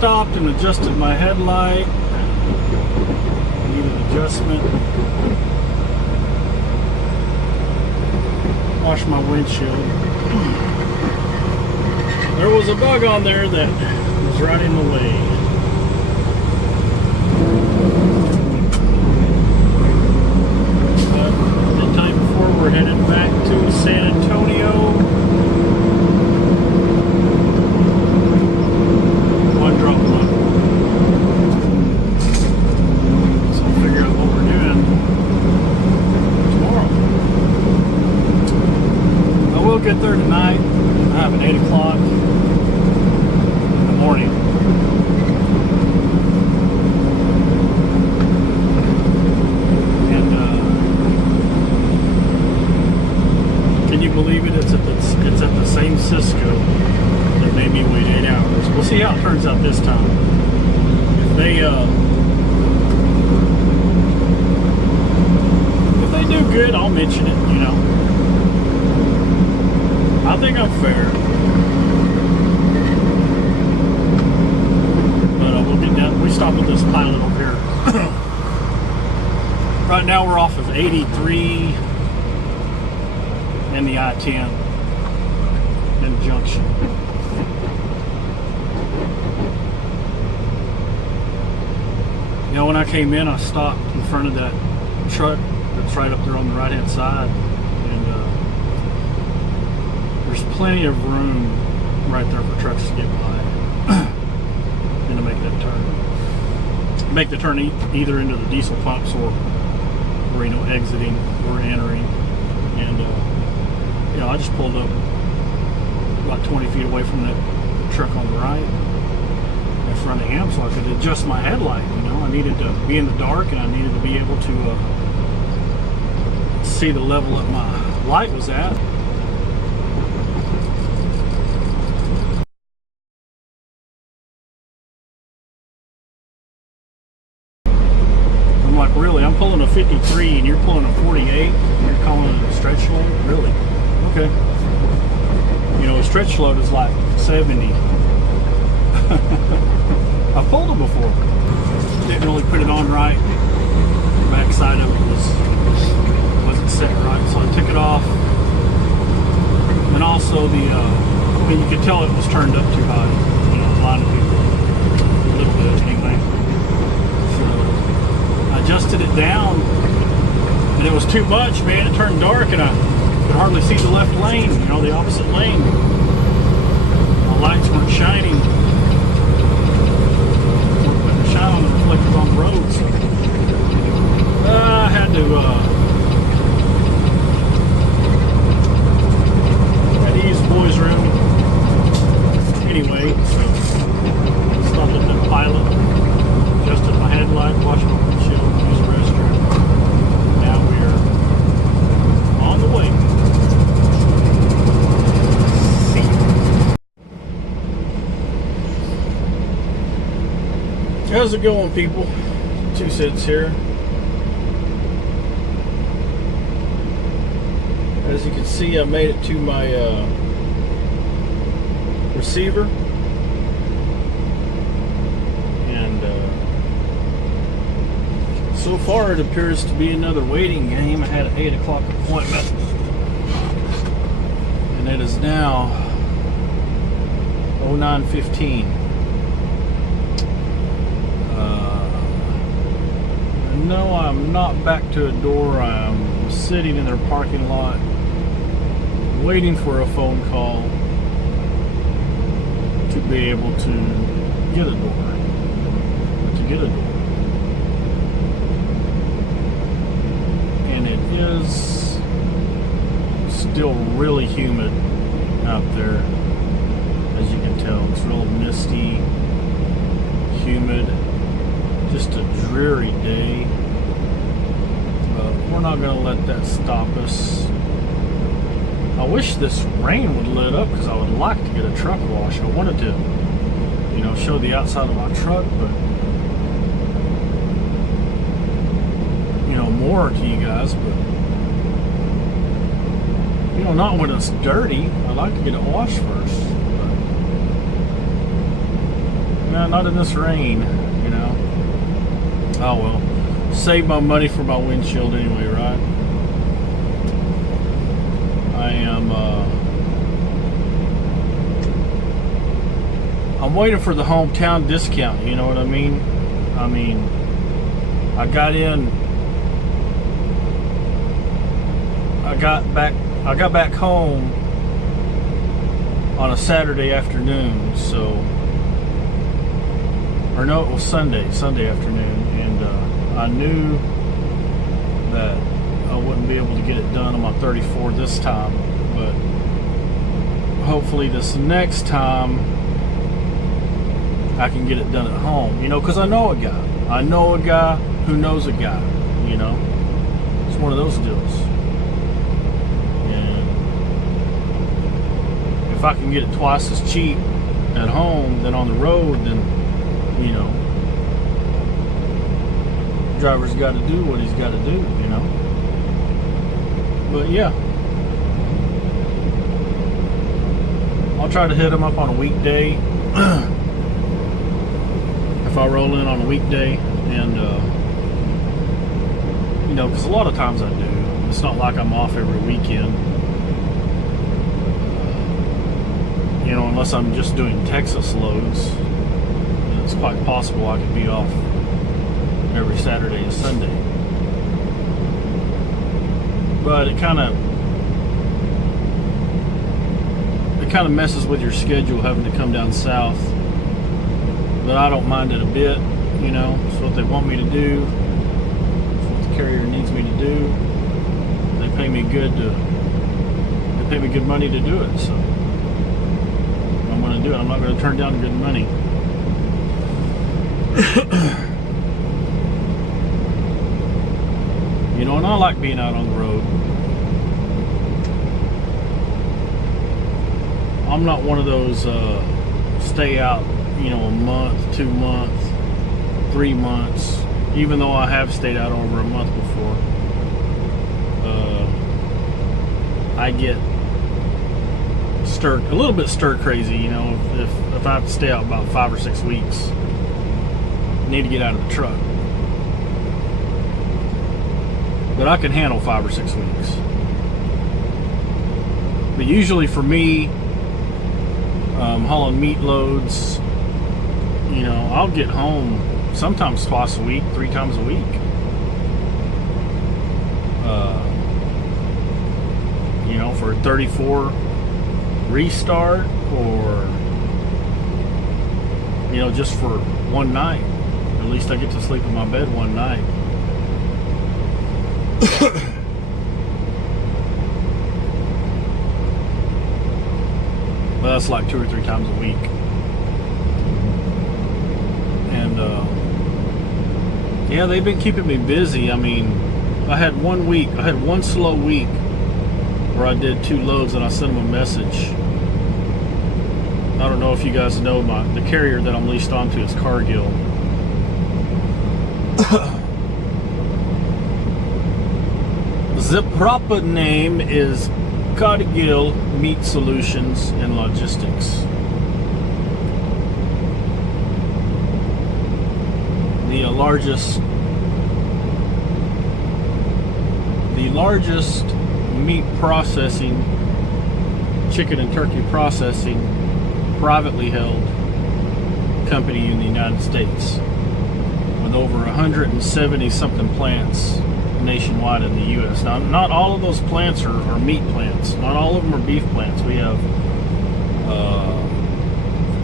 stopped and adjusted my headlight. Needed adjustment. Washed my windshield. There was a bug on there that was right in the way. But the time before we're headed back to San Antonio. One drop one. So I'll figure out what we're doing tomorrow. I will get there tonight. I have an 8 o'clock in the morning. And can you believe it? It's at the same Cisco that made me wait 8 hours. We'll see how it turns out this time. If they do good, I'll mention it, you know. I think I'm fair. But we'll get down. We stop at this pilot over here. Right now we're off of 83 and the I-10 in Junction. You know, when I came in, I stopped in front of that truck that's right up there on the right-hand side. There's plenty of room right there for trucks to get by and to make that turn. Make the turn either into the diesel pumps or you know, exiting or entering. And you know, I just pulled up about 20 feet away from that truck on the right in front of him so I could adjust my headlight. You know, I needed to be in the dark and I needed to be able to see the level that my light was at. Like, really, I'm pulling a 53 and you're pulling a 48 and you're calling it a stretch load? Really? Okay. You know, a stretch load is like 70. I've pulled them before. Didn't really put it on right. The back side of it wasn't set right, so I took it off. And also I mean, you could tell it was turned up too high. You know, blinding people a little bit anyway. Adjusted it down and it was too much, man. It turned dark and I could hardly see the left lane, you know, the opposite lane. My lights weren't shining. Weren't putting a shine on the reflectors on the roads. I had to use the boys' room anyway, so stopped at the pilot, adjusted my headlight, watched my windshield, used the restroom. Now we're on the way. See you. How's it going, people? 2 Cents here. As you can see, I made it to my receiver. So far, it appears to be another waiting game. I had an 8 o'clock appointment, and it is now 09:15. No, I'm not back to a door. I'm sitting in their parking lot, waiting for a phone call to be able to get a door. Is still really humid out there, as you can tell. It's real misty, humid, just a dreary day, but we're not going to let that stop us. I wish this rain would let up because I would like to get a truck wash. I wanted to, you know, show the outside of my truck, but you know, more to you guys, but you know, not when it's dirty. I like to get it washed first. But No, not in this rain, you know. Oh well. Save my money for my windshield anyway, right? I'm waiting for the hometown discount, you know what I mean? I got back home on a Saturday afternoon, so, or no, it was Sunday afternoon, and I knew that I wouldn't be able to get it done on my 34 this time, but hopefully this next time I can get it done at home, you know, because I know a guy who knows a guy, you know. It's one of those deals. And if I can get it twice as cheap at home than on the road, then, you know, driver's got to do what he's got to do, you know. But yeah, I'll try to hit him up on a weekday. If I roll in on a weekday, and you know, because a lot of times I do. It's not like I'm off every weekend. You know, unless I'm just doing Texas loads, it's quite possible I could be off every Saturday and Sunday. But it kind of messes with your schedule having to come down south. But I don't mind it a bit, you know. It's what they want me to do. It's what the carrier needs me to do. They pay me good money to do it, so I'm going to do it. I'm not going to turn down good money. You know, and I like being out on the road. I'm not one of those stay out, you know, a month, 2 months, 3 months, even though I have stayed out over a month before. I get a little bit stir crazy, you know, if I have to stay out about 5 or 6 weeks. I need to get out of the truck. But I can handle 5 or 6 weeks. But usually for me, hauling meat loads, you know, I'll get home sometimes twice a week, 3 times a week. You know, for a 34 restart, or, you know, just for one night. At least I get to sleep in my bed one night. But that's like 2 or 3 times a week. And yeah, they've been keeping me busy. I mean, I had one slow week where I did 2 loads and I sent them a message. I don't know if you guys know, the carrier that I'm leased onto is Cargill. The proper name is Cargill Meat Solutions and Logistics. The largest meat processing, chicken and turkey processing, privately held company in the United States, with over 170 something plants nationwide in the U.S. Now, not all of those plants are meat plants. Not all of them are beef plants. We have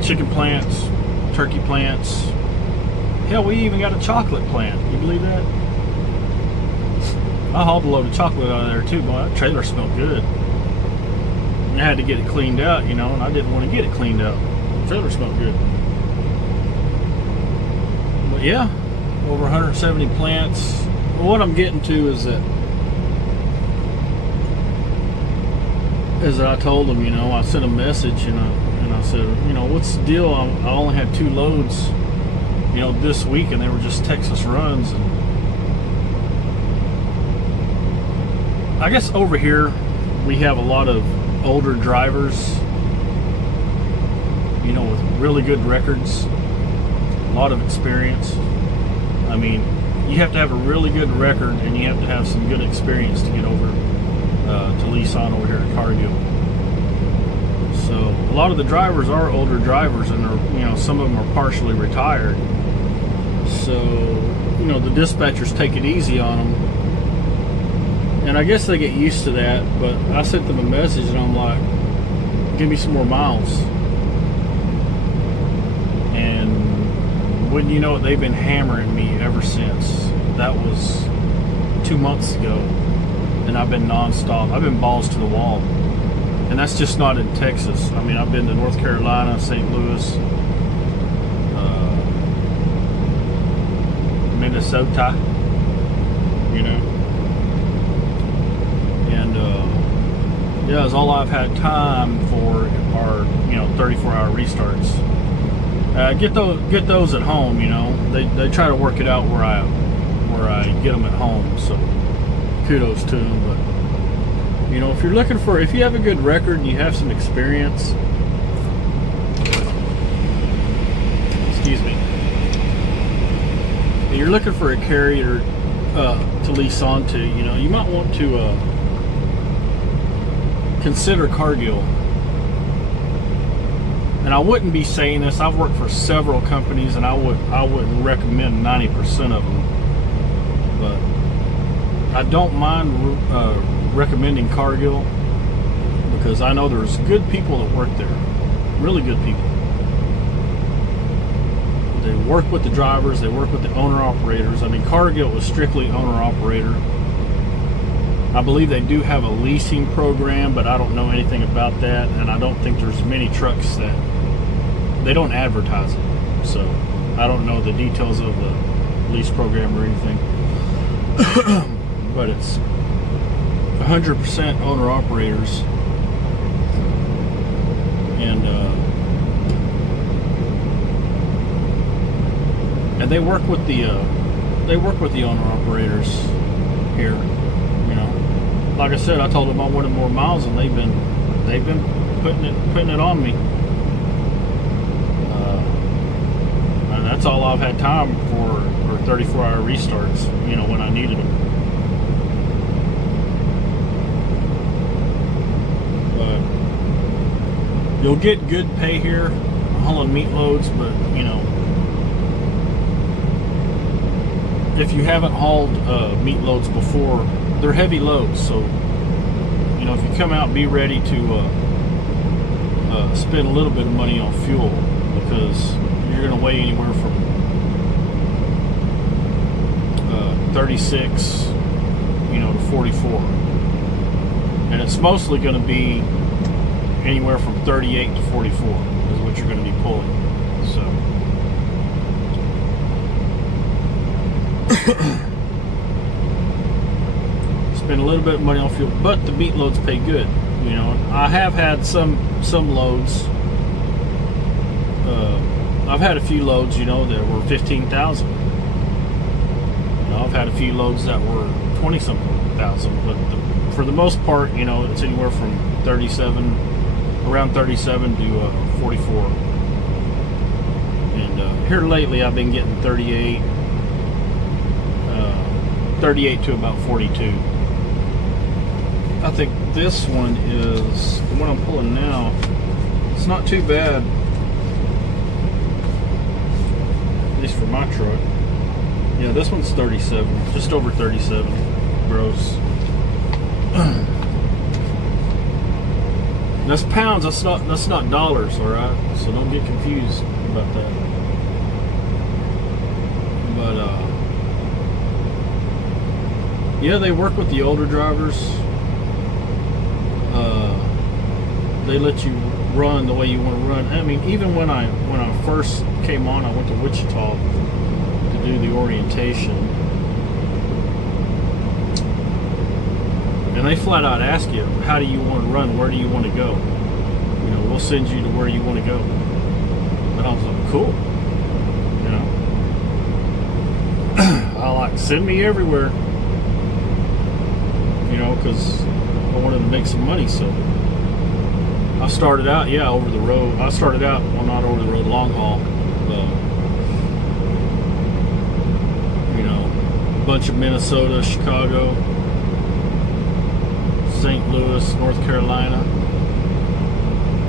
chicken plants, turkey plants. Hell, we even got a chocolate plant. You believe that? I hauled a load of chocolate out of there too, boy. That trailer smelled good. I had to get it cleaned out, you know, and I didn't want to get it cleaned out. The trailer smelled good. But yeah, over 170 plants. Well, what I'm getting to is that I told them, you know, I sent a message and I said, you know, what's the deal? I only had 2 loads, you know, this week, and they were just Texas runs. And I guess over here we have a lot of older drivers, you know, with really good records, lot of experience. I mean, you have to have a really good record, and you have to have some good experience to get over to Leeson over here at Cargill. So a lot of the drivers are older drivers, and they're, some of them are partially retired. So the dispatchers take it easy on them, and I guess they get used to that. But I sent them a message, and I'm like, give me some more miles. And wouldn't you know it, they've been hammering me ever since. That was 2 months ago, and I've been nonstop. I've been balls to the wall, and that's just not in Texas. I mean, I've been to North Carolina, St. Louis, Minnesota, and yeah, it's all I've had time for are 34-hour restarts. Get those at home. They try to work it out where I get them at home. So kudos to them. But if you have a good record and you have some experience, excuse me, and you're looking for a carrier to lease onto, you might want to consider Cargill. And I wouldn't be saying this. I've worked for several companies, and I wouldn't recommend 90% of them. But I don't mind recommending Cargill, because I know there's good people that work there, really good people. They work with the drivers, they work with the owner-operators. I mean, Cargill was strictly owner-operator. I believe they do have a leasing program, but I don't know anything about that, and I don't think there's many trucks that they don't advertise it. So I don't know the details of the lease program or anything. But it's 100% owner-operators, and they work with the owner-operators here. Like I said, I told them I wanted more miles, and they've been putting it on me. And that's all I've had time for 34-hour restarts. When I needed them. But you'll get good pay here hauling meat loads, but if you haven't hauled meat loads before, they're heavy loads. So if you come out, be ready to spend a little bit of money on fuel, because you're going to weigh anywhere from 36 to 44, and it's mostly going to be anywhere from 38 to 44 is what you're going to be pulling. So spend a little bit of money on fuel, but the meat loads pay good. I have had some loads. I've had a few loads, that were 15,000. I've had a few loads that were 20-something thousand, but for the most part, it's anywhere from around 37 to 44. And here lately, I've been getting 38 to about 42. I think this one is the one I'm pulling now. It's not too bad, at least for my truck. Yeah, this one's 37, just over 37 gross. That's pounds. That's not dollars. All right, so don't get confused about that. But yeah, they work with the older drivers. They let you run the way you want to run. I mean, even when I first came on, I went to Wichita to do the orientation, and they flat out ask you, how do you want to run? Where do you want to go? We'll send you to where you want to go. And I was like, cool. Send me everywhere. Because I wanted to make some money. So I started out, over the road. I started out, well, not over the road, long haul. You know, a bunch of Minnesota, Chicago, St. Louis, North Carolina,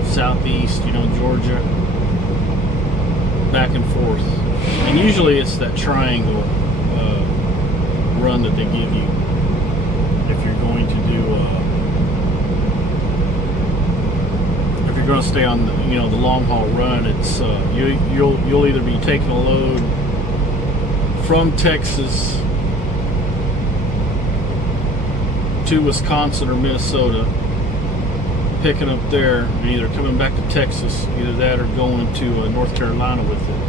Southeast, you know, Georgia, back and forth. And usually it's that triangle run that they give you if you're going to do if you're going to stay on the, you know, the long haul run. It's you'll either be taking a load from Texas to Wisconsin or Minnesota, picking up there, and either coming back to Texas, either that or going to North Carolina with it,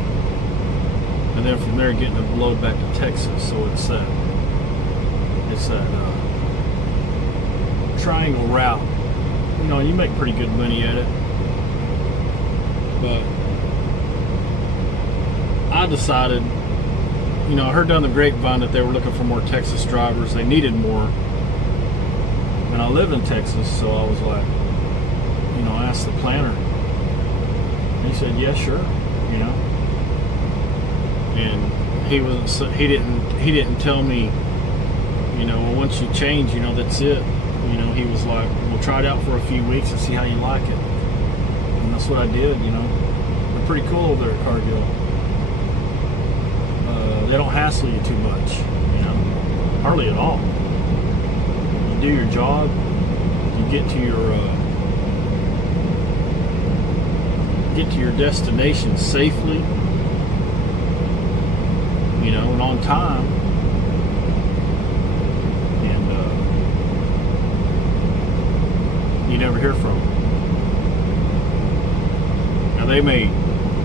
and then from there getting a load back to Texas. So it's that triangle route. You know, you make pretty good money at it, but I decided, you know, I heard down the grapevine that they were looking for more Texas drivers. They needed more, and I live in Texas, so I was like, you know, I asked the planner, and he said, yeah, sure, you know. And he didn't tell me, you know, well, once you change, you know, that's it. You know, he was like, we'll try it out for a few weeks and see how you like it. And that's what I did, you know. They're pretty cool over there at Cargill. They don't hassle you too much, you know, hardly at all. You do your job, you get to your destination safely, you know, and on time. And you never hear from them. Now they may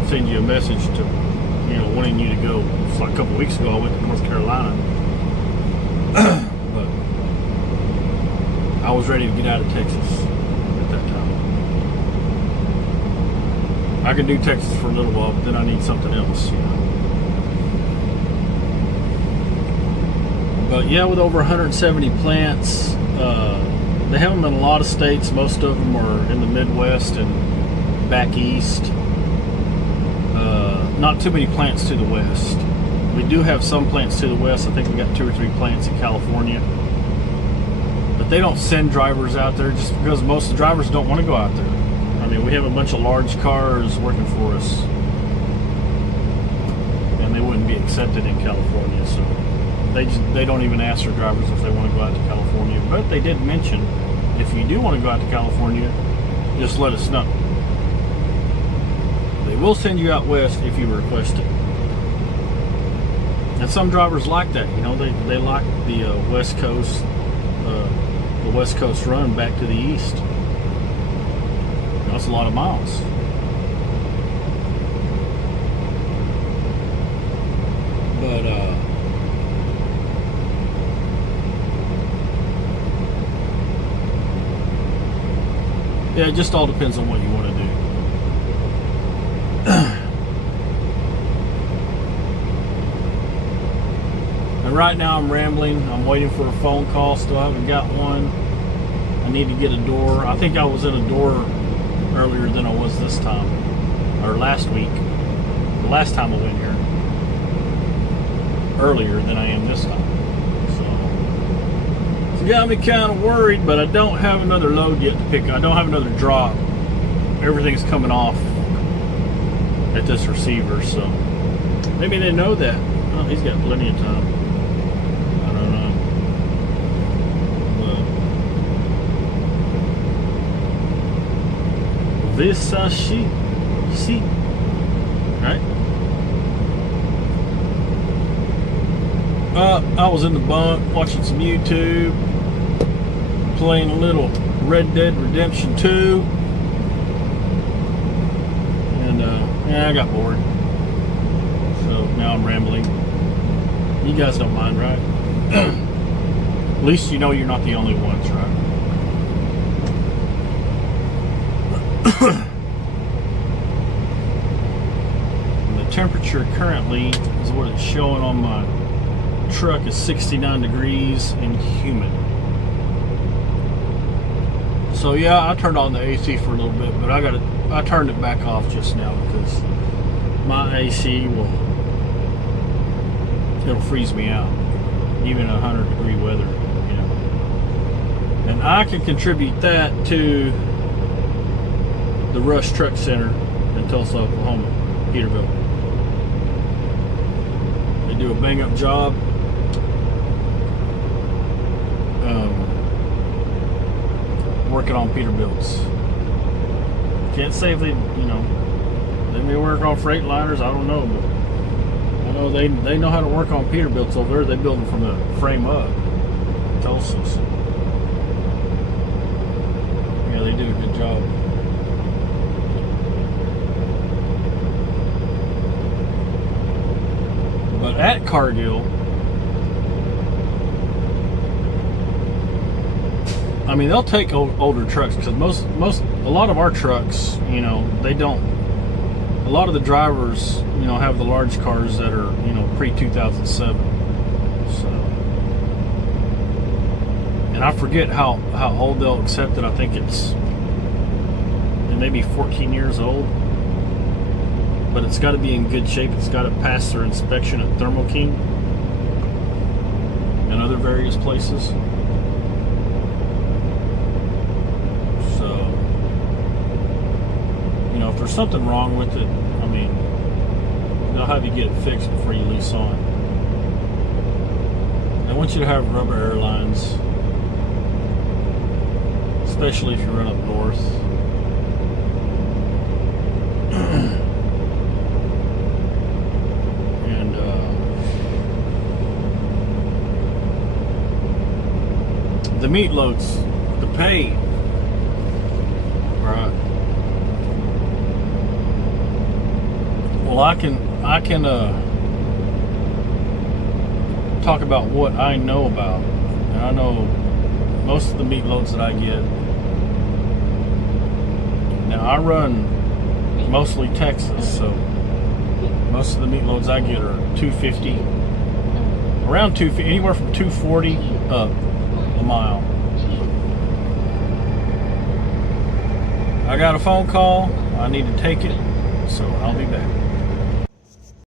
send you a message to, you know, wanting you to go. It's like a couple weeks ago I went to North Carolina, but I was ready to get out of Texas at that time. I can do Texas for a little while, but then I need something else, you know. But yeah, with over 170 plants, they have them in a lot of states. Most of them are in the Midwest and back east. Not too many plants to the west. We do have some plants to the west. I think we got 2 or 3 plants in California. But they don't send drivers out there just because most of the drivers don't want to go out there. I mean, we have a bunch of large cars working for us, and they wouldn't be accepted in California, so they don't even ask their drivers if they want to go out to California. But they did mention, if you do want to go out to California, just let us know. They will send you out west if you request it. And some drivers like that, you know, they like the West Coast run back to the east. That's a lot of miles. But yeah, it just all depends on what you want to do. And right now I'm rambling. I'm waiting for a phone call. Still haven't got one. I need to get a door. I think I was in a door earlier than I was this time, or last week. The last time I went here, earlier than I am this time. So it's got me kind of worried, but I don't have another load yet to pick. I don't have another drop. Everything's coming off at this receiver, so maybe they know that. Oh, he's got plenty of time. I don't know. But this sheet, right? I was in the bunk watching some YouTube, playing a little Red Dead Redemption 2, and yeah, I got bored. So now I'm rambling. You guys don't mind, right? At least you know you're not the only ones, right? And the temperature currently is what it's showing on my truck is 69 degrees and humid. So yeah, I turned on the AC for a little bit, but I turned it back off just now because my AC will it'll freeze me out, even 100-degree weather, you know. And I can contribute that to the Rush Truck Center in Tulsa, Oklahoma, Peterbilt. They do a bang-up job. Working on Peterbilts. Can't say if they, you know, they may work on Freightliners. I don't know, but I know they know how to work on Peterbilts over there. They build them from the frame up. Tulsa's. Yeah, they do a good job. But at Cargill, I mean, they'll take older trucks because a lot of our trucks, you know, they don't. A lot of the drivers, you know, have the large cars that are, you know, pre-2007. So, and I forget how old they'll accept it. I think it may be 14 years old, but it's got to be in good shape. It's got to pass their inspection at Thermo King and other various places. If there's something wrong with it, I mean, they'll have you get it fixed before you lease on. They want you to have rubber air lines, especially if you run up north. And the meat loads, the pay, right? Well, I can talk about what I know about. And I know most of the meat loads that I get. Now, I run mostly Texas, so most of the meat loads I get are 250, around 250, anywhere from 240 up a mile. I got a phone call. I need to take it, so I'll be back.